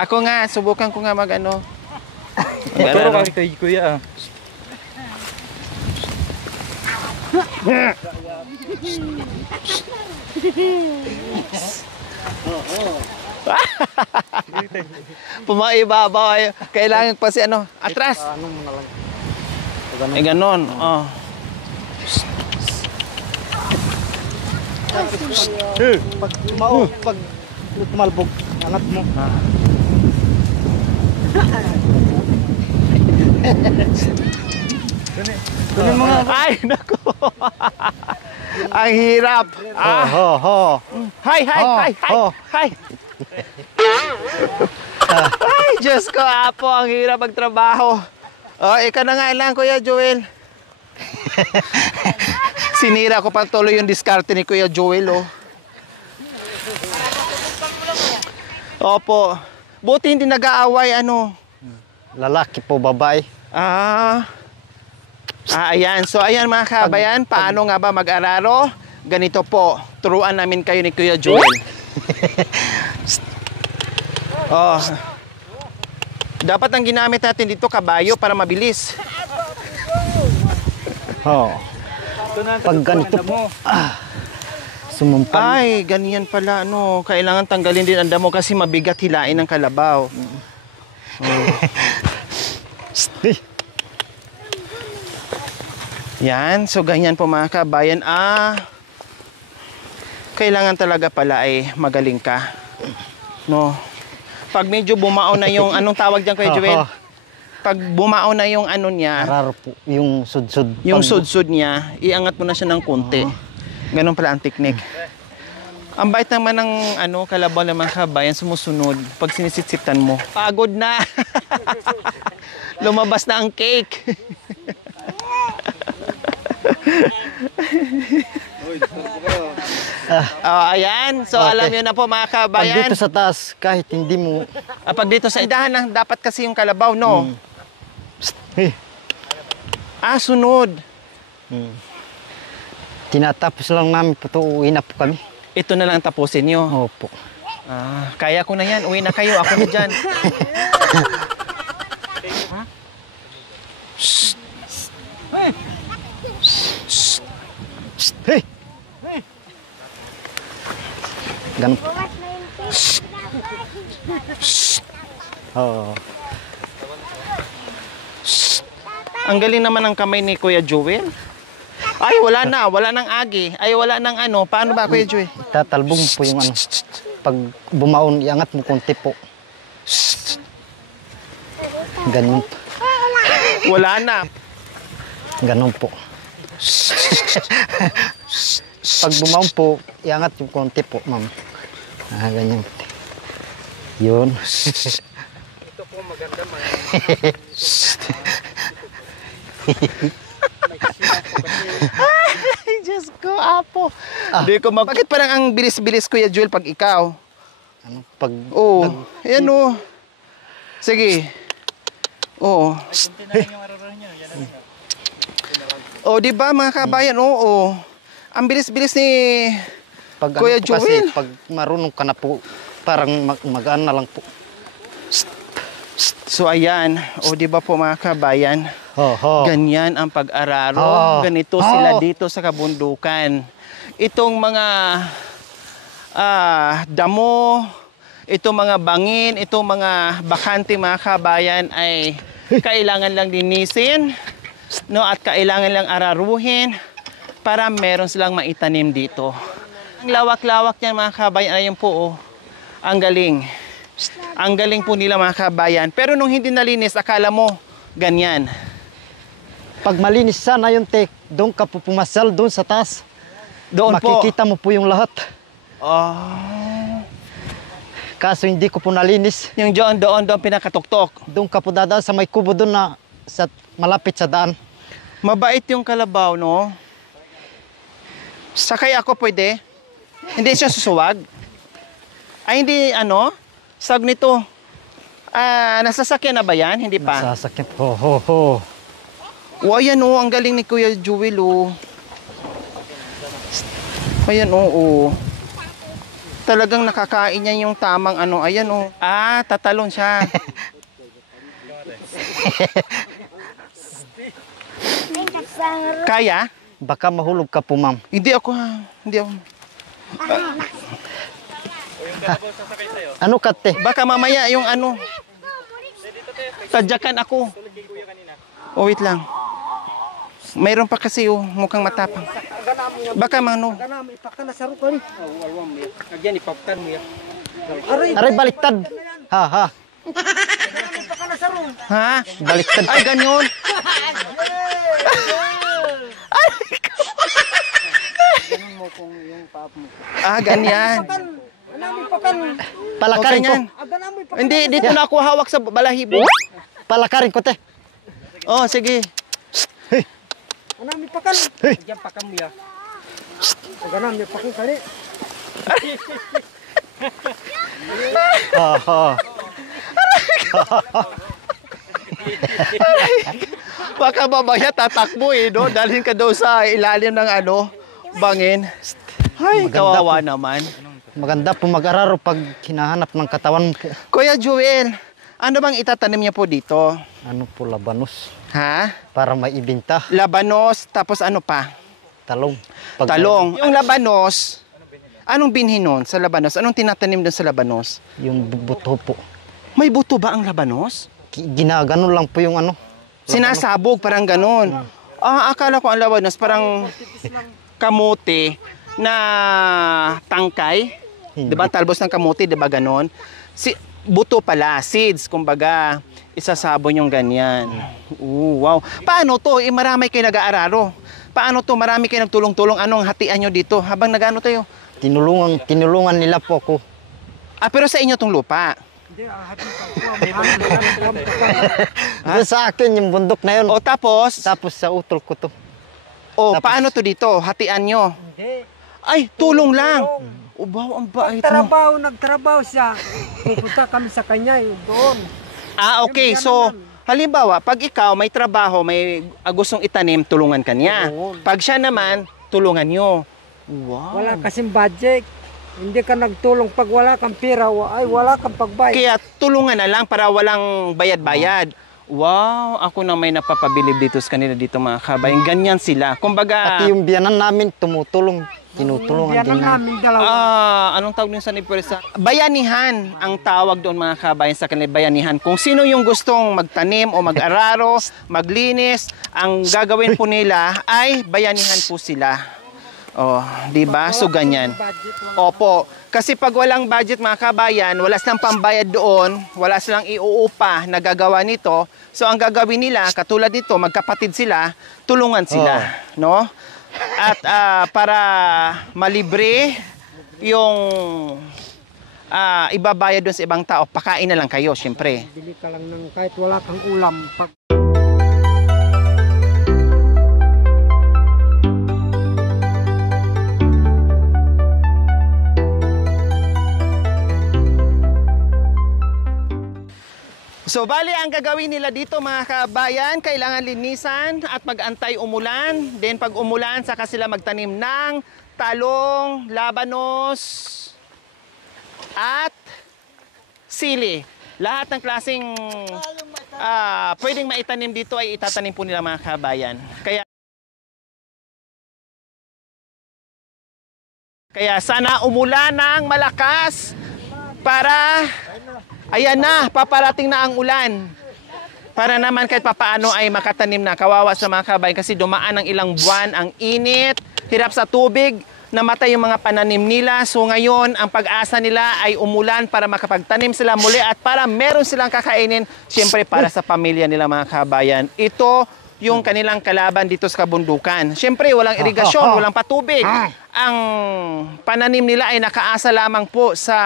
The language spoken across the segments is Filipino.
Ako nga, subukan ko nga mag-ano. Pero kay kuya. Pumaibabaw ay kailangan pa si ano, atras. Ano mo na lang. Ay ganon. Oh. Pag tumalbog, angat mo. Kunin mo nga. Ay, naku. Ang hirap. Hi. Hi. Ay, Diyos ko, Apo, ang hirap magtrabaho. Oh, ika na nga lang, Kuya Joel. Sinira ko pa tuloy yung diskarte ni Kuya Joel, oh. Opo. Buti hindi nag-aaway, ano. Lalaki po, babae. Ayan. So, ayan mga kabayan, paano nga ba mag-araro? Ganito po, turuan namin kayo ni Kuya Joel. Oh. Dapat ang ginamit natin dito, kabayo, para mabilis. Pag ganito po, sumumpan. Ay, ganyan pala, ano. Kailangan tanggalin din ang damo kasi mabigat hilain ng kalabaw. Yan, so ganyan po mga kabayan. Kailangan talaga pala ay magaling ka. No. Pag medyo bumao na yung, anong tawag diyan Kuya Joel? Pag bumao na yung ano niya, Araro po, yung sudsud. yung sudsud niya, iangat mo na siya ng konti. Ganun pala ang technique. Ang bait naman ng ano, kalabaw ng mga kabayan, sumusunod. Pag sinisitsitan mo, pagod na. Lumabas na ang cake. Ayan. So, Okay. alam nyo na po mga Pag kabayan. dito sa taas, kahit hindi mo... Pag dito sa idahan na, dapat kasi yung kalabaw, no? Sunod. Tinatapos lang namin po ito, uwi na po kami. Ito na lang tapusin nyo. Opo. Kaya ko na yan. Uwi na kayo. Ako na dyan. Hey! Ganun po. Ang galing naman ng kamay ni Kuya Joel. Ay, wala na. Wala nang agi. Ay, wala nang ano. Paano ba, Kuya Joel? Tatalbong po yung ano. Pag bumaon, iangat mo konti po. Ganun po. Wala na. Ganun po. Pag bumaon po, iangat yung konti po, ma'am. Ganyan po. Yun. Ito po maganda man. Ay, Diyos ko, Apo. Di ko Bakit parang ang bilis-bilis, Kuya Joel, pag ikaw? Ano, pag... Oo. Ayan o. Sige. Oo. Di ba mga kabayan? Oo. Ang bilis-bilis ni Pag Kuya ano po kasi, Joel. pag marunong ka na po, parang magaan na lang po. So ayan, di ba po mga kabayan? Ganyan ang pag-araro. Ganito sila dito sa kabundukan. Itong mga damo, itong mga bangin, itong mga bakante mga kabayan ay kailangan lang linisin, no, at kailangan lang araruhin para meron silang maitanim dito. Ang lawak-lawak niyan mga kabayan, ayun po, ang galing. Ang galing po nila mga kabayan. Pero nung hindi nalinis, akala mo ganyan. Pag malinis sana yung tek, doon ka po pumasal doon sa taas. Doon po. Makikita mo po yung lahat. Oh. Kaso hindi ko po nalinis. Yung doon pinakatuktok. Doon ka po dadaan sa may kubo doon na malapit sa daan. Mabait yung kalabaw, no? Sakay ako pwede? Hindi siya susuwag? Ay, hindi, ano? Sag nito. Nasasakyan na ba yan? Hindi pa? Sasakyan. Ayan, ang galing ni Kuya Joel, Ayan, talagang nakakain niya yung tamang ano. Ayan oh. Ah, tatalon siya. Kaya? Baka mahulog ka po, ma'am. Hindi ako ha. Hindi ako. Ano kate? Baka mamaya yung ano. Tadyakan ako. Oh, wait lang. Mayroon pa kasi oh, mukhang matapang. Baka mano. Aray, baliktad. Ha, ha. Ha? Baliktad. Ay, ganyan. Ah, ganyan. Palakarin ko. Ganyan. Hindi, dito na ako hawak sa balahibo. Palakarin ko, te. Oh, sige. Anami pakan. Hey. Diyan pakan mo ya. Anami pakan kali. Ha, ha. Baka mamaya tatakbo eh, no? Dalhin ka daw sa ilalim ng ano, bangin. Ay, Maganda kawawa po. naman. Maganda po mag-araro pag hinahanap ng katawan mo po. Kuya Joel, ano bang itatanim niya po dito? Ano po, labanos. Ha? Para maibinta. Labanos, tapos ano pa? Talong. Talong. Yung labanos, anong binhi nun sa labanos? Anong tinatanim doon sa labanos? Yung buto po. May buto ba ang labanos? Ginagano lang po yung ano. Sinasabog, parang ganun. Ah, akala ko ang labanos, parang kamote na tangkay. Hindi. Diba? Talbos ng kamote, diba ganon? Buto pala, seeds, kumbaga, isasabon yung ganyan. Ooh, wow. Paano to? Marami kayo nag-aararo. Paano to? Marami kayo nagtulong-tulong. Anong hatian nyo dito habang nag-ano tayo? Tinulungan nila po ako. Ah, pero sa inyo tong lupa. Hindi hati pa ko. Doon sa akin yung bundok na yun. O tapos, Tapos sa utol ko to. tapos- paano to dito? Hatian nyo. Hindi. Ay, tulong lang. Ubaw, ang bait mo. Nagtrabaho siya. Pupunta kami sa kanya doon. Ah, okay. So, halimbawa, pag ikaw may trabaho, may gustong itanim, tulungan ka niya. Oo. Pag siya naman, tulungan nyo. Wow. Wala kasing budget. Hindi ka nagtulong pag wala kang pera, ay wala kang pagbayad. Kaya tulungan na lang para walang bayad-bayad. Wow, ako na may napapabilib dito sa kanila dito mga kabayan. Ganyan sila. Kumbaga, Pati yung biyanan namin tumutulong. Tinutulungan Yan din ang namin. namin dalawa. anong tawag nyo sa Nipuersa? Bayanihan ang tawag doon mga kabayan sa kanila. Bayanihan. Kung sino yung gustong magtanim o mag-araro, maglinis, ang gagawin po nila ay bayanihan po sila. Oh, di ba? So ganyan. Budget lang. Opo. Kasi pag walang budget mga kabayan, wala silang pambayad doon, wala silang iuupa na gagawa nito. So ang gagawin nila, katulad nito, magkapatid sila, tulungan sila, no? At para malibre yung ibabayad doon sa ibang tao, pakain na lang kayo, syempre. Bili ka lang ng kahit wala kang ulam. Pag So bali ang gagawin nila dito mga kabayan, kailangan linisan at mag-antay umulan. Then pag umulan, saka sila magtanim ng talong, labanos, at sili. Lahat ng klaseng pwedeng maitanim dito ay itatanim po nila mga kabayan. Kaya sana umulan ng malakas para ayan na, paparating na ang ulan. Para naman kahit papaano ay makatanim na. Kawawa sa mga kabayan kasi dumaan ng ilang buwan ang init, hirap sa tubig, namatay yung mga pananim nila. So ngayon, ang pag-asa nila ay umulan para makapagtanim sila muli at para meron silang kakainin, siyempre para sa pamilya nila mga kabayan. Ito yung kanilang kalaban dito sa kabundukan. Siyempre, walang irigasyon, walang patubig. Ang pananim nila ay nakaasa lamang po sa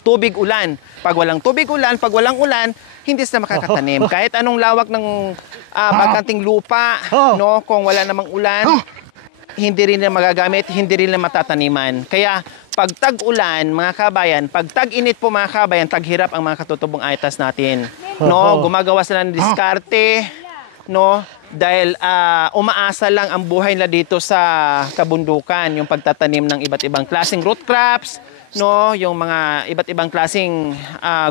tubig ulan. Pag walang tubig ulan, pag walang ulan, hindi sila makakatanim. Kahit anong lawak ng bakanting lupa, no, kung wala namang ulan, hindi rin nila magagamit, hindi rin nila matataniman. Kaya pag tag-ulan, mga kabayan, pag tag-init po mga kabayan, taghirap ang mga katutubong aitas natin. No, gumagawa sila ng diskarte, no, Dahil umaasa lang ang buhay nila dito sa kabundukan, yung pagtatanim ng iba't ibang klaseng root crops, no, yung mga iba't ibang klaseng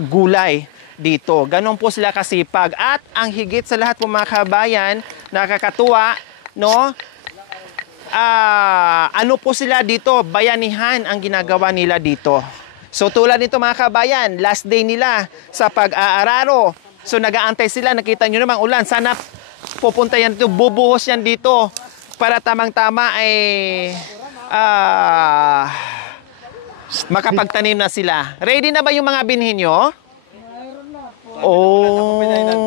gulay dito. Ganon po sila kasipag. At ang higit sa lahat po mga kabayan, nakakatuwa, no, ano po sila dito, bayanihan ang ginagawa nila dito. So tulad nito mga kabayan, last day nila sa pag-aararo. So nag-aantay sila, nakita nyo naman ulan, sana pupunta yan dito, bubuhos yan dito para tamang-tama ay makapagtanim na sila. Ready na ba yung mga binhin nyo? Oh.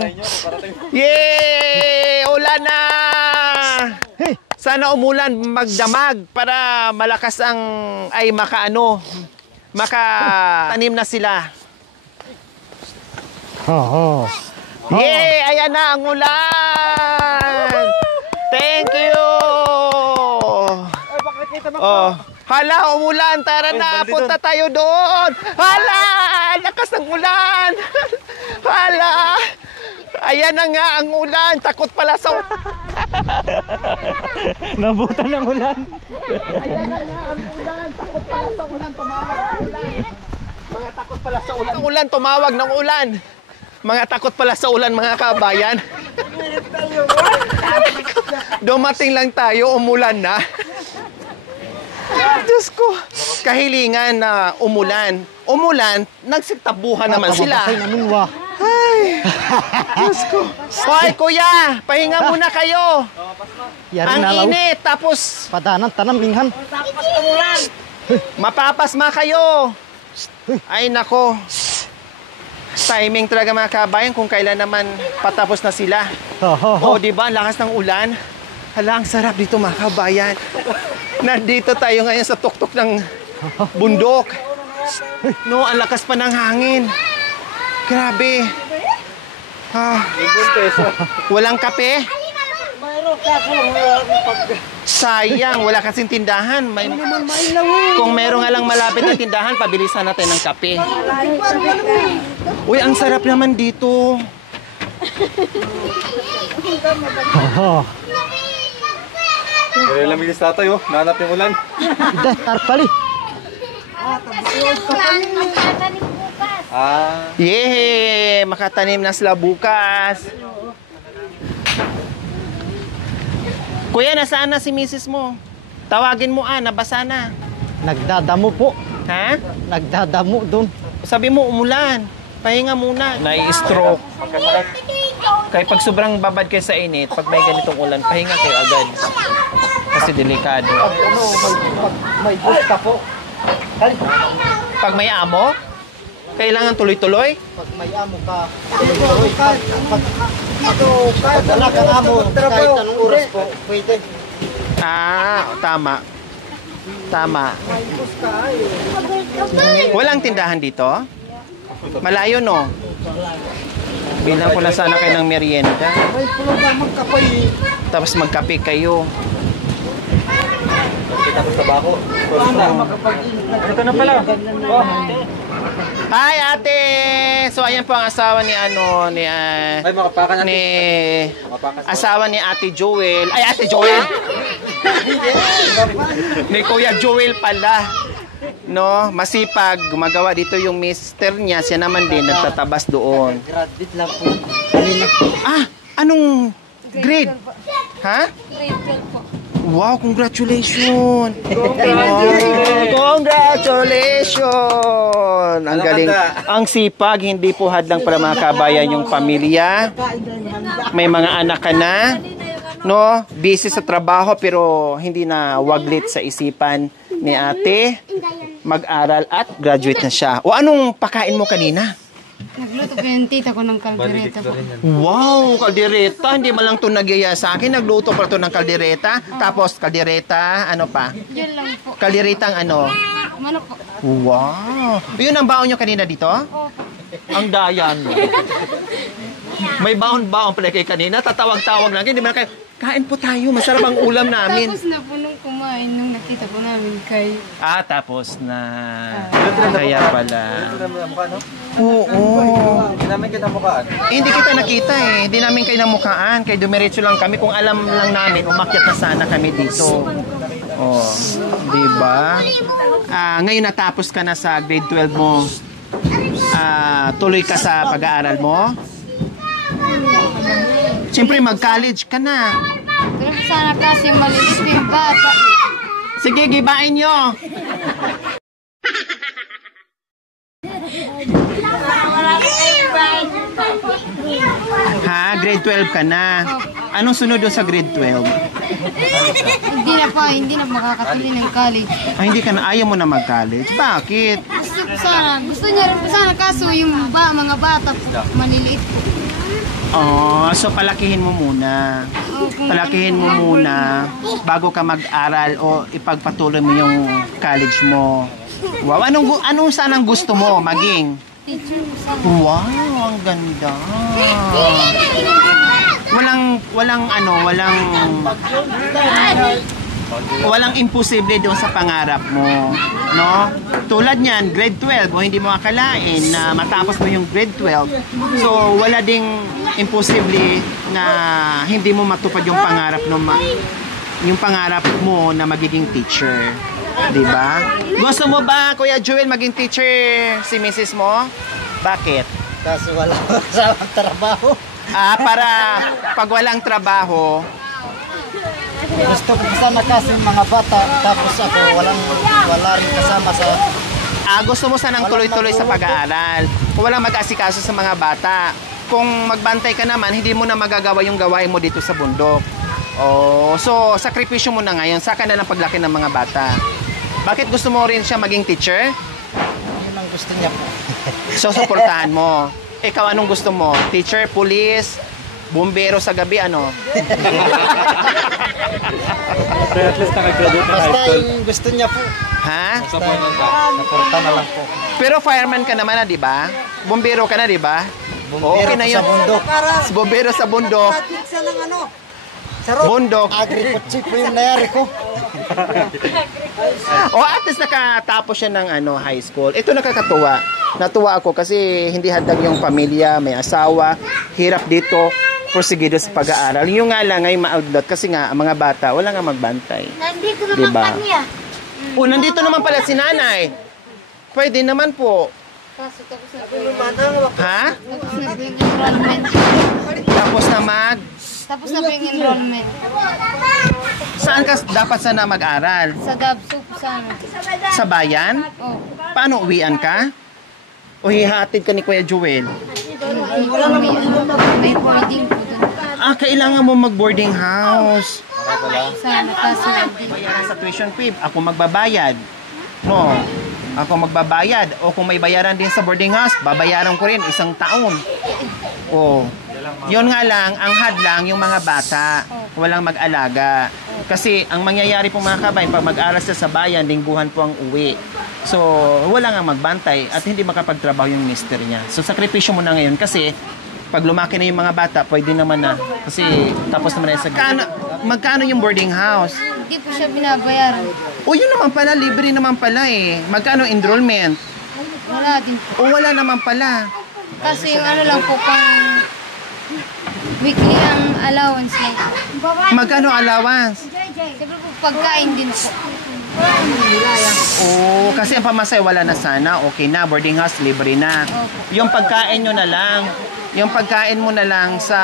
Yay! Ulan na! Sana umulan magdamag para malakas ang makatanim na sila. Oh. Yay! Ayan na ang ulan! Thank you! Oh. Hala, umulan. Tara na, punta tayo doon. Hala, lakas ng ulan. Hala. Ayan na nga ang ulan. Takot pala sa Nabutan ng ulan. Ayan na nga ang ulan. Takot pala sa ulan. Tumawag ng ulan. Mga takot pala sa ulan. Ang ulan, tumawag ng ulan. Mga takot pala sa ulan, mga kabayan. Dumating lang tayo, umulan na. Diyos ko, kahilingan na umulan. Umulan, nagsitabuhan naman sila. Ay, Diyos ko. Hoy, kuya, pahinga muna kayo. Ang init, tapos Padanan, tanam, inghan. mapapasma kayo. Ay, nako. Timing talaga mga kabayan kung kailan naman patapos na sila. O, di ba, ang lakas ng ulan. Hala, ang sarap dito mga kabayan. Nandito tayo ngayon sa tuktok ng bundok. No, ang lakas pa ng hangin. Grabe. Walang kape? Sayang, wala kasing tindahan. Kung meron nga lang malapit na tindahan, pabilisan natin ng kape. Uy, ang sarap naman dito. Kaya lamigis tatay, oh. Nanap yung ulan. Dah, tarpali. Yehey! Makatanim na sila bukas. Kuya, nasaan na si misis mo? Tawagin mo nabasa na. Nagdadamo po. Ha? Nagdadamo doon. Sabi mo umulan. Pahinga muna. Nai-stroke. Kaya pag sobrang babad kayo sa init, pag may ganitong ulan, pahinga kayo agad. Kasi delikado. May gusta po. Pag may amo, kailangan tuloy-tuloy. Pag may amo ka, pag wala kang amo, kahit anong oras po, pwede. Tama. Tama. Walang tindahan dito? Malayo, no? Bilang ko na sana kayo ng merienda. May programang kapay. Tapos magkape kayo. Tapos tabako. Ito na pala. Hi, ate! So, ayan po ang asawa ni Ay, makapakan natin. asawa ni Ate Joel. Ay, Ate Joel! Ni Kuya Joel pala. No, masipag, gumagawa dito yung mister niya. Siya naman din, nagtatabas doon. Graduate lang po. Kanina. Anong grade? Ha? Grade 12 po. Wow, congratulations! Congratulations! Ang galing. Ang sipag, hindi po hadlang para mga kabayan yung pamilya. May mga anak ka na. No, busy sa trabaho pero hindi na waglit sa isipan ni ate. Mag-aral at graduate na siya. O anong pakain mo kanina? Nagluto po yung tita ko ng kaldereta po. Wow, kaldereta. Hindi man lang ito nagyaya sa akin. Nagluto pa ito ng kaldereta. Tapos kaldereta, ano pa? Yun lang po. Kalderetang ano? Manok po. Wow. Yun ang baon nyo kanina dito? Ang dayan mo. May baon-baon pala kayo kanina. Tatawag-tawag lang. Hindi man kayo, Kain po tayo. Masarap ang ulam namin. Tapos na po nung kumain nung nakita po namin kay... Tapos na. Kaya pala. Ito naman ang mukha, no? Oo. Hindi namin kita mukhaan. Hindi kita nakita eh. Hindi namin kayo namukhaan. Kaya dumiretso lang kami. Kung alam lang namin, umakyat na sana kami dito. Oh, di ba? Ngayon natapos ka na sa grade 12 mo. Tuloy ka sa pag-aaral mo. Siyempre mag-college ka na. Pero sana kasi maliit yung bata. Sige, gibain nyo. Grade 12 ka na. Anong sunod doon sa grade 12? Hindi na makakatuloy ng college. Hindi ka na, ayaw mo na mag-college. Bakit? Gusto niya rin po sana kaso yung mga bata po, maliliit po. So palakihin mo muna. Palakihin mo muna bago ka mag-aral o ipagpatuloy mo yung college mo. Wow, anong sanang gusto mo maging? Teacher po sana. Wow, ang ganda. Walang imposible doon sa pangarap mo, no? Tulad niyan, grade 12, o hindi mo akalain na matapos mo yung grade 12. So, wala ding imposible na hindi mo matupad yung pangarap mo na magiging teacher. 'Di ba? Gusto mo ba, Kuya Joel, maging teacher si Mrs. mo? Bakit? Kasi wala sa trabaho. Para pag walang trabaho, Gusto ko sana kasi mga bata, tapos ako wala rin kasama sa... gusto mo sanang tuloy-tuloy sa pag-aaral. Kung walang mag-asikaso sa mga bata, kung magbantay ka naman, hindi mo na magagawa yung gawain mo dito sa bundok. So, sakripisyo mo na ngayon, saka na lang paglaki ng mga bata. Bakit gusto mo rin siya maging teacher? Yun ang gusto niya po. So, suportahan mo. Ikaw, anong gusto mo? Teacher, police, bumbero sa gabi, ano? Pero at least nakagraduate ng high Basta school. yung gusto niya po. Ha? Naporta na lang po. Pero fireman ka naman na, di ba? Bumbero ka na, di ba? Okay na yun. Sa bundok. Bumbero sa bundok. Bundok. Agri-kutsi po yung nayari ko. At least nakatapos siya ng high school. Ito nakakatuwa. Natuwa ako kasi hindi handang yung pamilya, may asawa, hirap dito, porsigido sa pag-aaral. Yung nga lang ay ma-outlet kasi nga ang mga bata wala nga magbantay. Nandito Diba? Nandito naman pala si nanay. Pwede naman po. Kaso tapos na po yung Ha? enrollment. Tapos na Tapos na po yung enrollment. Saan ka dapat sana mag-aral? Sa Dabso po sana. Sa bayan? Paano, uwian ka? O hihatid ka ni Kuya Joel? May boarding po doon. Kailangan mo mag-boarding house. Sana kaso hindi. Bayaran sa tuition fee, ako magbabayad. No, ako magbabayad. O kung may bayaran din sa boarding house, babayaran ko rin 1 taon. Yun nga lang, ang hadlang yung mga bata, walang mag-alaga. Kasi ang mangyayari po mga kabayan, pag mag-aral sa bayan, lingguhan po ang uwi. So, wala nga magbantay at hindi makapagtrabaho yung mister niya. So, sakripisyo mo na ngayon kasi pag lumaki na yung mga bata, pwede naman na. Kasi tapos naman na sa... Magkano yung boarding house? Hindi po siya binabayaran. Yun naman pala, libre naman pala eh. Magkano enrollment? Wala din po. Wala naman pala. Kasi yung lang po pang weekly ang allowance lang. Magkano allowance? Siyempre po pagkain din po. Kasi ang pamasay wala na sana. Okay na, boarding house libre na. Yung pagkain nyo na lang. Yung pagkain mo na lang sa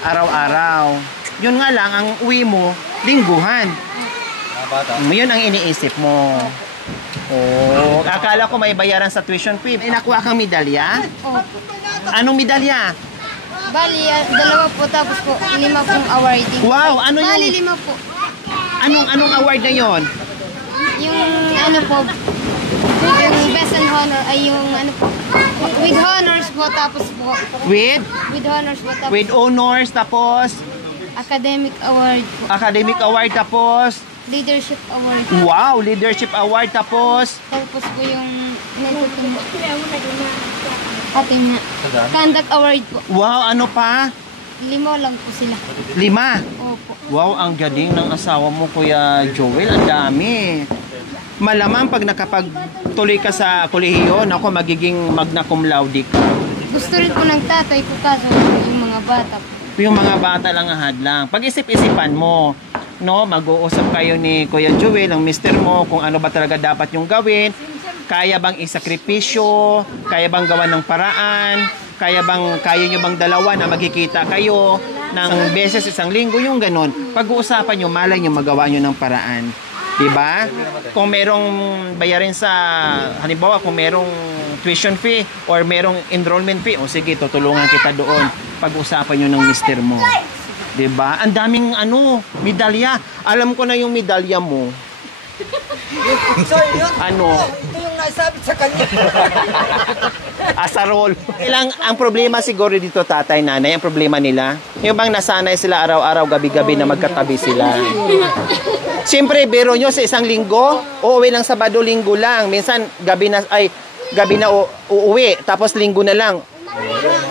araw-araw. Yun nga lang, ang uwi mo, lingguhan. Yun ang iniisip mo. Akala ko may bayaran sa tuition fee. May nakuha kang medalya? Anong medalya? Bali, 2 po tapos po 5 pong awarding. Wow, ano yung... Bali, 5 po. Anong award na yon? Yung po, yung best and honor, ay yung po, with honors po tapos po. With Honors po tapos. honors, tapos Academic award po. academic award, tapos Leadership award. wow, leadership award, tapos Tapos po yung ating conduct award po. wow, ano pa? 5 lang po sila. 5. Opo. Wow, ang galing ng asawa mo, Kuya Joel. Ang dami. Malamang pag nakapagtuloy ka sa kolehiyo, naku, magiging magna cum laude ka. Gusto rin po ng tatay ko kaso yung mga bata po. Yung mga bata lang ang hadlang. Pag-isip-isipan mo, no, mag-uusap kayo ni Kuya Joel, ang mister mo, kung ano ba talaga dapat yung gawin. Kaya bang isakripisyo? Kaya bang gawan ng paraan? Kaya nyo bang dalawa na magkikita kayo ng beses isang linggo? Yung ganon. Pag-uusapan nyo, malay nyo magawa nyo ng paraan. Diba? Kung merong bayarin sa, halimbawa, kung merong tuition fee or merong enrollment fee, o sige, tutulungan kita doon. Pag-usapan nyo ng mister mo. Diba? Ang daming medalya. Alam ko na yung medalya mo. Ano? Ito yung nasabi sa kanya. Asarol. Ang problema siguro dito, tatay, nanay, ang problema nila, yung bang nasanay sila araw-araw, gabi-gabi na magkatabi sila. Siyempre, biro nyo sa isang linggo, uuwi lang Sabado, linggo lang. Minsan, gabi na uuwi, tapos linggo na lang.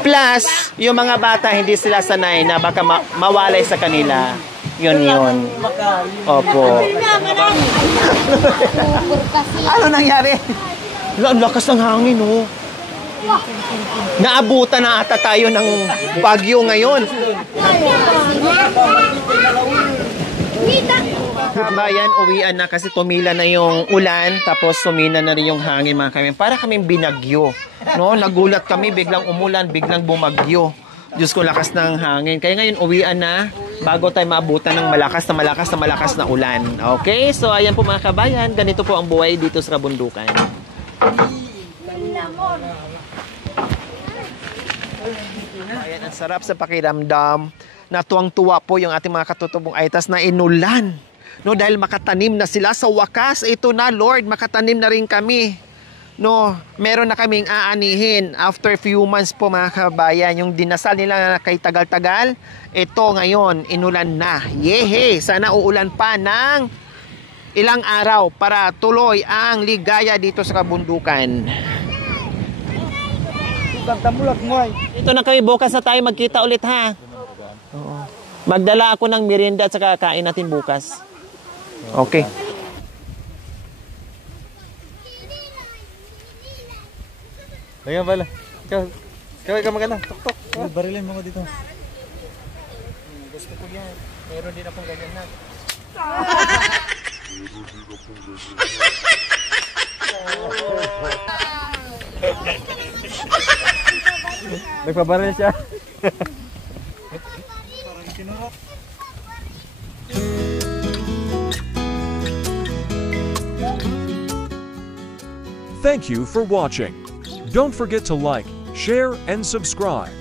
Plus, yung mga bata, hindi sila sanay na baka mawalay sa kanila. Yun. Opo. Ano nangyari? Ang lakas ng hangin, oh. Naabutan na ata tayo ng bagyo ngayon. Kabayan, uwian na kasi tumila na yung ulan, tapos tumina na rin yung hangin, mga kami. Para kaming binagyo. No? Nagulat kami, biglang umulan, biglang bumagyo. Diyos ko, lakas ng hangin. Kaya ngayon, uwian na bago tayo maabutan ng malakas na ulan. Okay? So, ayan po mga kabayan. Ganito po ang buhay dito sa kabundukan. Ayan, ang sarap sa pakiramdam. Natuwang-tuwa po yung ating mga katutubong Aitas na inulan. No, dahil makatanim na sila sa wakas. Ito na, Lord, makatanim na rin kami. No, meron na kaming aanihin after few months po, mga kabayan. Yung dinasal nila na kay tagal-tagal, ito ngayon, inulan na. Yehe! Sana uulan pa ng ilang araw para tuloy ang ligaya dito sa kabundukan. Ito na kami, bukas na tayo magkita ulit, ha? Oo. Magdala ako ng merienda at saka kain natin bukas. Okay. Ayan pala. Ikaw maganda. Tok. Barilin mo ko dito. Gusto ko yan. Meron din akong ganyan na. Nagpabaril siya. Thank you for watching. Don't forget to like, share, and subscribe.